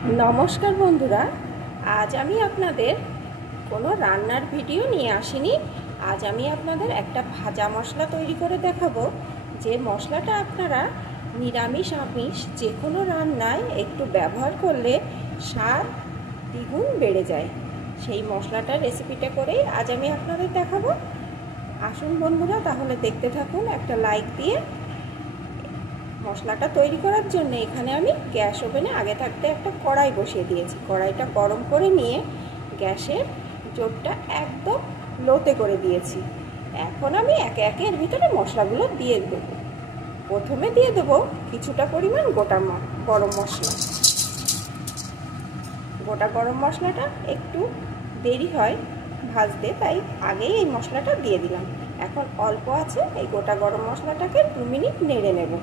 नमस्कार बंधुरा आज आमी आपनादेर कोनो रान्नार भिडियो निये आसिनी। आज आमी आपनादेर एकटा भाजा मशला तैरी करे देखाबो जे मशलाटा आपनारा निरामिष आमिष जे कोनो रान्नाय एकटु व्यवहार करले स्वाद द्विगुण बेड़े जाय। सेई मशलाटार रेसिपिटा करेई आज आमी आपनादेर देखाबो। आसुन बंधुरा ताहले देखते थाकुन, एकटा लाइक दिए मशलाटा तैरी करार जन्य एखाने आमी ग्यास ओभेने आगे थाकते एकटा कड़ाई बसिए दिएछि। कड़ाईटा गरम करे निये ग्यासेर जोरटा एकदम लोते करे दिएछि। एखन आमी एके एके एर भितरे मशलागुलो दिए देब। प्रथमे दिए देब किछुटा परिमाण गोटा गरम मशला। गोटा गरम मशलाटा एकटु देरी हय भाजते, ताई आगेई एई मशलाटा दिए दिलाम। एखन अल्प आछे एई गोटा गरम मशलाटाके 2 मिनिट नेड़े नेब।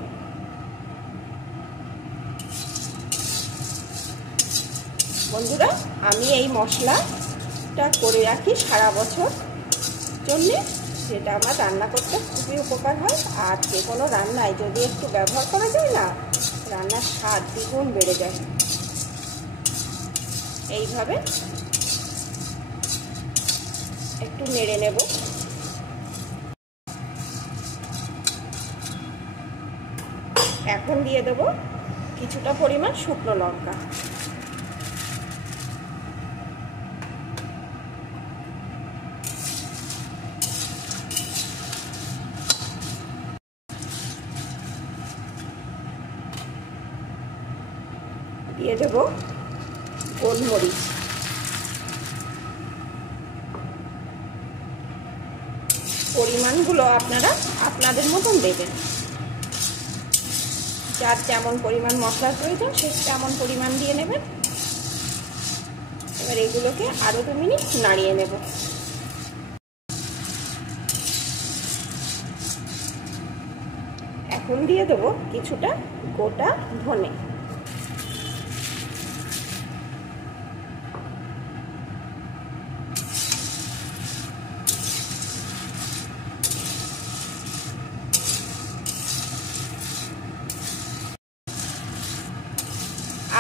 बंधुरा आमी एई मशलाटा करे राखी सारा बछर जन्य, जेटा आमार रान्ना करते खूबই उपकार হয়। আর যে কোনো রান্নায় যদি একটু ব্যবহার করা যায় না, রান্নার স্বাদ দ্বিগুণ বেড়ে যায়। এইভাবে একটু নেড়ে নেব। এখন দিয়ে দেব কিছুটা পরিমাণ শুকনো লঙ্কা। দিয়ে দেব গোলমরিচ। পরিমাণগুলো আপনারা আপনাদের মতন দেবেন, যার যেমন পরিমাণ মশলার প্রয়োজন সে তেমন পরিমাণ দিয়ে নেবেন। এবার এগুলোকে আরো 2 মিনিট নাড়িয়ে নেব। এখন দিয়ে দেব কিছুটা গোটা ধনে।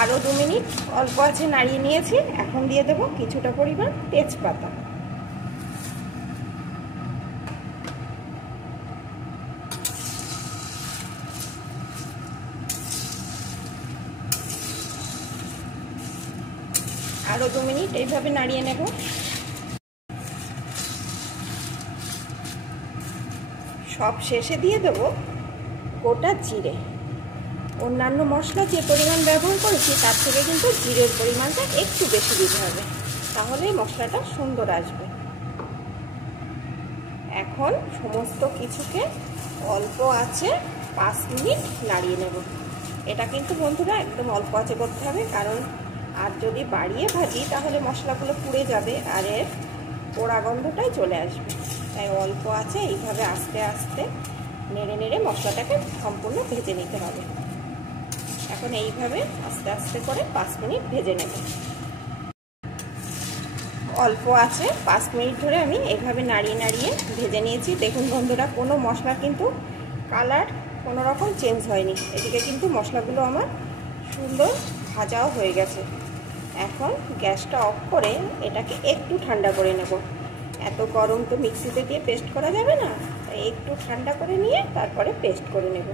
আরো 2 মিনিট অল্প আছে নাড়িয়ে নিয়েছি। এখন দিয়ে দেব কিছুটা পরিমাণ তেজপাতা। আরো 2 মিনিট এইভাবে নাড়িয়ে নেব। সব শেষে দিয়ে দেব গোটা জিরে। অন্যান্য মশলা যে পরিমাণ ব্যবহার করেছি তার থেকে কিন্তু জিরের পরিমাণটা একটু বেশি দিতে হবে, তাহলে মশলাটা সুন্দর আসবে। এখন সমস্ত কিছুকে অল্প আঁচে 5 মিনিট নাড়িয়ে নেব। এটা কিন্তু বন্ধুরা একদম অল্প আঁচে করতে হবে, কারণ আর যদি বাড়িয়ে ভাজি তাহলে মশলাগুলো পুড়ে যাবে আর এর পোড়া গন্ধটাই চলে আসবে। তাই অল্প আঁচে এইভাবে আস্তে আস্তে নেড়ে নেড়ে মশলাটাকে সম্পূর্ণ ভেজে নিতে হবে। এখন এইভাবে আস্তে আস্তে করে 5 মিনিট ভেজে নেব। অল্প আছে 5 মিনিট ধরে আমি এইভাবে নাড়িয়ে নাড়িয়ে ভেজে নিয়েছি। দেখুন বন্ধুরা, কোনো মশলা কিন্তু কালার কোনো রকম চেঞ্জ হয়নি। এদিকে কিন্তু মশলাগুলো আমার সুন্দর ভাজাও হয়ে গেছে। এখন গ্যাসটা অফ করে এটাকে একটু ঠান্ডা করে নেব। এত গরম তো মিক্সিতে দিয়ে পেস্ট করা যাবে না, তাই একটু ঠান্ডা করে নিয়ে তারপরে পেস্ট করে নেব।